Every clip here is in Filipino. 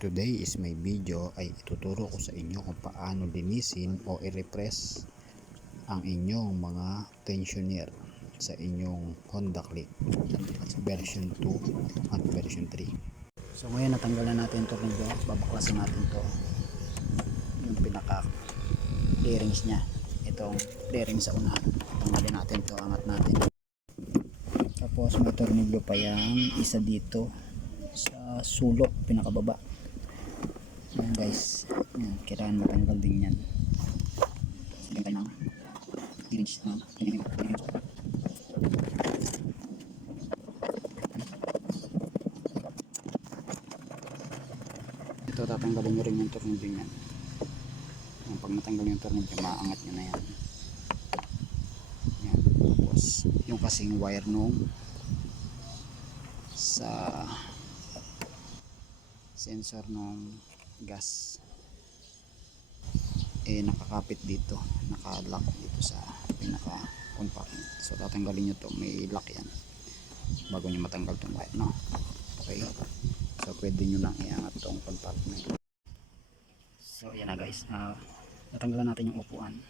Today is my video ay ituturo ko sa inyo kung paano linisin o i-refresh ang inyong mga tensioner sa inyong Honda Click version 2 at version 3. So ngayon natanggalan natin ito medyo, babaklasin natin to yung pinaka bearings nya, itong bearing sa unahan. Tanggalin natin to, angat natin. Tapos may tornilyo pa yung isa dito sa sulok pinakababa. Yan guys, yan, kailangan matanggal din yan. Sige tayo ng bearings na ito, tatanggalin nyo rin yung tornilyo yan. Pag natanggal yung tornilyo, maangat nyo na yan. Yan. Tapos yung kasing wire nung sa sensor nung gas nakakapit dito, nakalock dito sa pinaka compartment. So tatanggalin nyo to, may lock yan bago nyo matanggal tong wire, no? Okay, so pwede nyo lang iangat tong compartment. So yan na guys, natanggalan natin yung upuan.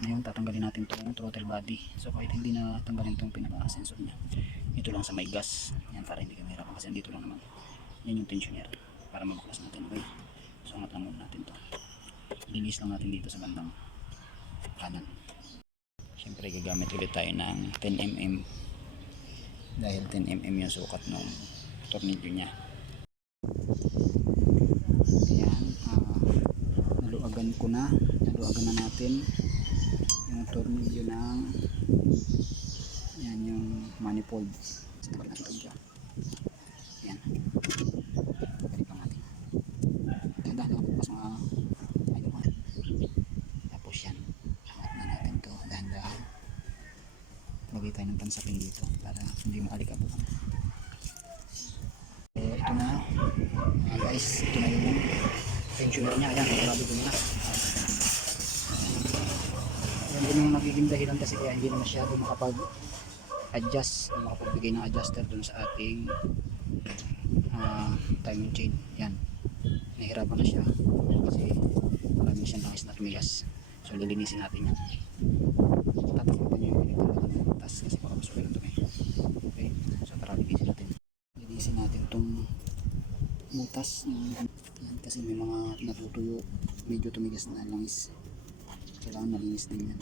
Ngayon tatanggalin natin tong throttle body. So kahit hindi na tanggalin tong pinaka sensor nya, ito lang sa may gas yan, para hindi ka mahirapan kasi dito lang naman yan yung tensioner para mabuklas natin. Okay, so angat lang natin to, linis lang natin dito sa bandang kanan. Siyempre gagamit ulit tayo ng 10mm dahil 10mm yung sukat ng tornilyo nya. Ayan, naluagan na natin yung tornilyo ng yan, yung manifold. Sabag natin ito dyan. Ayan, balik lang natin. Dahan-dahan lang bukas mga idol ko. Tapos yan, angat na natin ito dahan-dahan. Lagay tayo ng pansapin dito para hindi maalikabok. Ito na guys, ito na yung tensioner nya. Ayan, grabe ko na. Ayan din yung nagiging dahilan kasi kaya hindi na masyado makapag-adjust, makapagbigay ng adjuster dun sa ating timing chain. Yan, nahirapan na siya kasi marami siyang langis na tumigas. So lilinisin natin yan. Tatakpan nyo yung pinagtanggalan ng butas kasi baka masukin ito. Okay, so tara linisin natin. Linisin natin itong butas yan, kasi may mga natutuyo, medyo tumigas na langis, kailangan malinis din yan.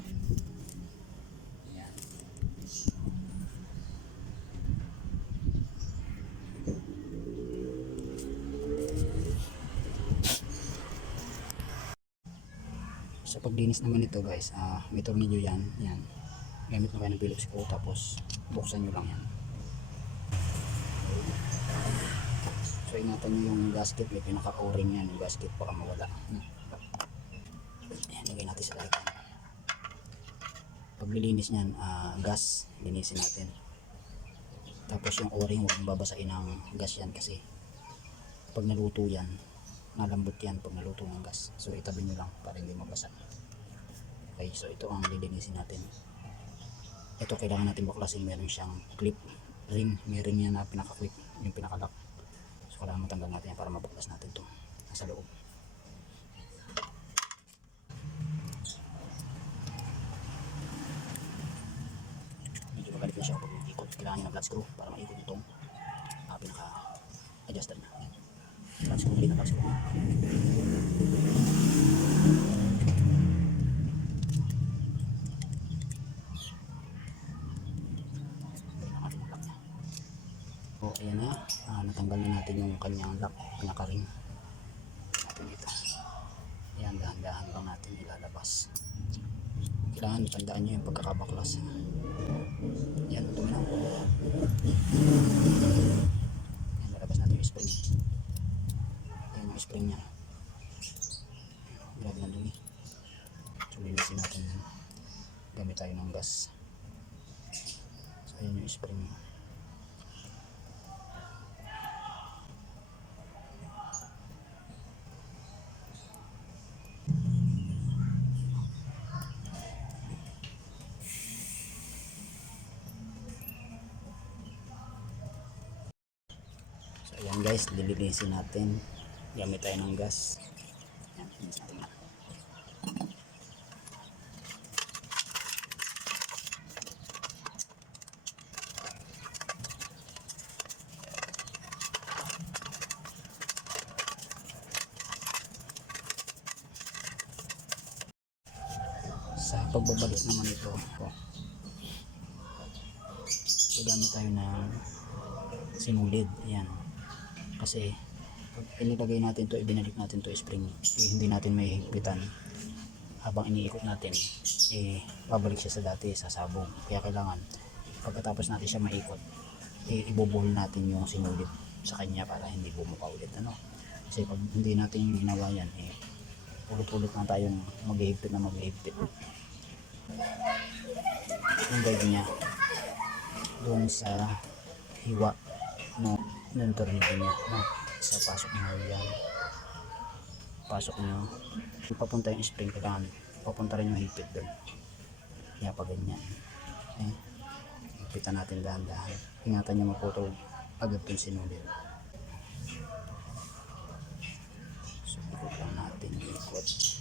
Ayan. Sa paglinis naman ito guys, may tornilyo yan, yan. Gamit na kayo ng Phillips screw, tapos buksan nyo lang yan. So ingatan nyo yung gasket, may pinaka-o-ring yan yung gasket, baka mawala. Ayan, lagay natin sa lagyan. Paglilinis nyan, gas, linisin natin. Tapos yung o-ring, huwag babasain ng gas yan kasi pag naluto yan, malambot yan pag naluto ng gas. So itabi nyo lang para hindi mabasa. Okay, so ito ang lilinisin natin. Ito kailangan natin baklasin, meron siyang clip ring, may ring yan na pinaka-clip, yung pinaka-lock. So kailangan matanggal natin yan para mabuklas natin ito nasa loob. Medyo magalit na siya kung ikot, kailangan nyo ng flat screw para maikot itong pinaka-adjuster na. Flat screw, maliit na flat screw. So ayan na, natanggal na natin yung kanyang lock, pinaka-ring natin dito. Ayan, dahan-dahan lang natin ilalabas. Kailangan tandaan nyo yung pagkakabaklas. Yan, dumi na. Yan, lalabas natin yung spring. Yan yung spring nya. Grabe na dumi. So linisin natin yan. Gamit tayo ng gas. So yan yung spring nya. Ayan guys, lilinisin natin Gamit tayo ng gas. Yan, finish natin yan. Sa pagbabalik naman ito, gagamit tayo ng sinulid. Ayan, kasi pag inilagay natin to, ibinalik natin to spring, hindi natin may higpitan. Habang iniikot natin, babalik siya sa dati, sa sabong. Kaya kailangan pagkatapos natin siya maikot, ibubuhol natin yung sinulid sa kanya para hindi bumuka ulit, ano. Kasi pag hindi natin ginawa yan, ulit-ulit na tayong maghihigpit na maghihigpit. Yung guide niya doon sa hiwa ng tornilyo niya, no? Sa pasok nyo yan, pasok nyo, papunta yung spring, kailangan papunta rin yung higpit doon. Kaya pa ganyan, higpitan natin dahan-dahan, ingatan nyo maputol agad yung sinulid. So ikot lang natin, ikot.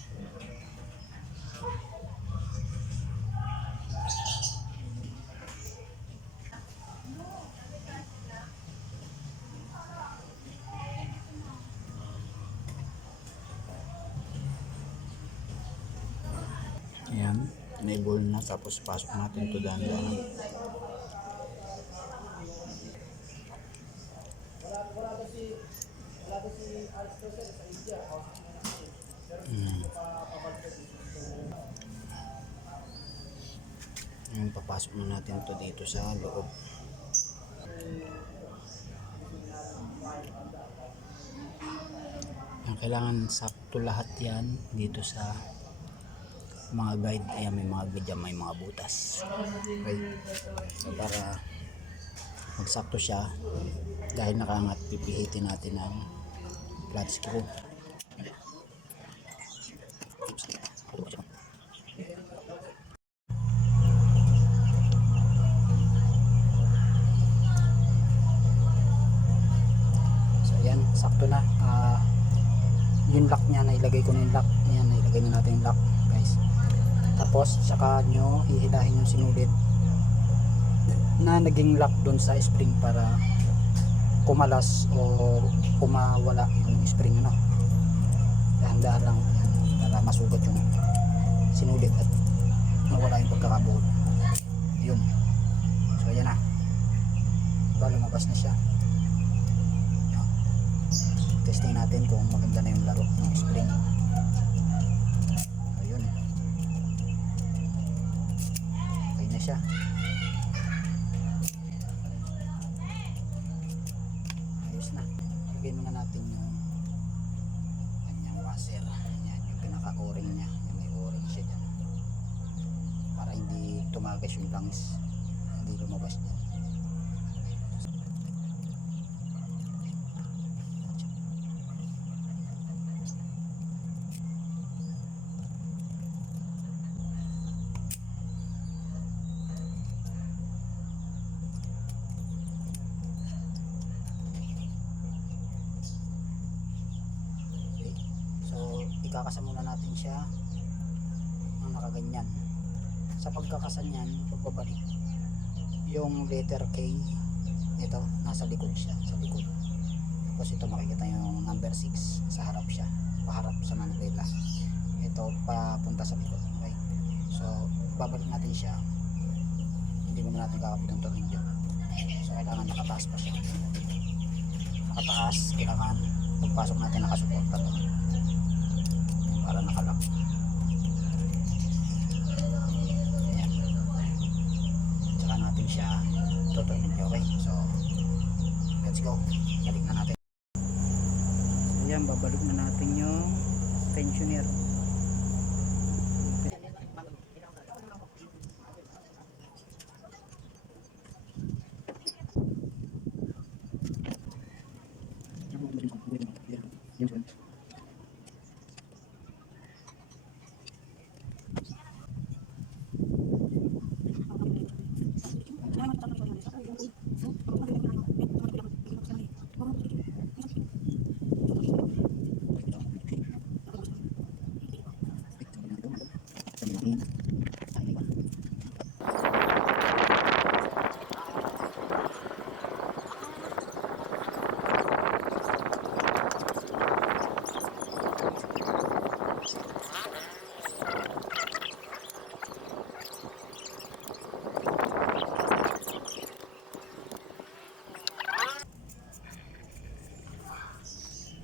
Ayan, may ball na, tapos pasok natin ito dahan-dahan. Ayan, papasok na natin ito dito sa loob. Ayan, kailangan sakto lahat yan dito sa mga guide. Ayan, may mga guide, may mga butas. Okay, so para magsakto siya, dahil nakaangat, pipihitin natin ang flat screw. So ayan, sakto na. Yung lock niya, nailagay ko na yung lock. Ayan, nailagay na natin yung lock, guys. Tapos saka nyo hihilahin yung sinulid na naging lock doon sa spring para kumalas o kumawala yung spring, ano. Dahan-dahan lang yan, para masugat yung sinulid at mawala yung pagkakabuhol. Yun, so ayan na, lumabas na siya. Testing natin kung maganda na yung laro ng spring. Ayun, okay na siya. Ayos na. Lagay muna natin yung kanyang washer. Yan, yung pinaka-o-ring nya. Yung may o-ring siya dyan, para hindi tumagas yung langis, hindi lumabas niya. Ikakasan muna natin siya ng nakaganyan. Sa pagkakasan yan, pagbabalik, yung letter K ito, nasa likod siya, sa likod. Tapos ito makikita yung number 6, sa harap siya, paharap sa manubela. Ito papunta sa likod. Okay, so babalik natin siya, hindi mo natin kakapit ang tornilyo. So kailangan nakataas pa siya, nakataas. Kailangan pagpasok natin nakasuporta to para nakalak. Ayan, tsaka natin siya tutunin. Okay, so let's go, balik na natin. Ayan, babalik na natin yung tensioner.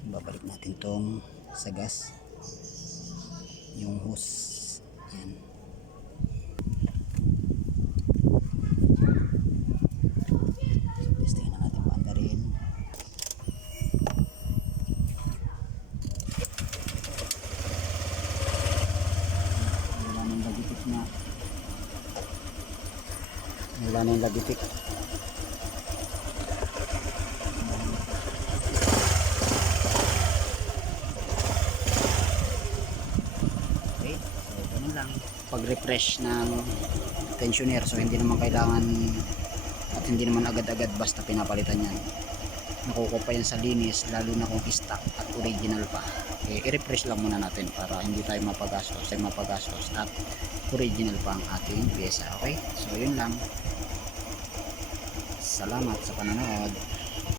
babalik natin tong sa gas, yung hose. Yan. So, testingin na natin paanda rin. Wala nang lagitik na. Wala nang lagitik. Pag-refresh ng tensioner, so hindi naman kailangan at hindi naman agad-agad basta pinapalitan yan. Nakukuha pa yan sa linis, lalo na kung stock at original pa. I-refresh lang muna natin para hindi tayo mapagastos at original pa ang ating pyesa. Okay, so yun lang. Salamat sa panonood.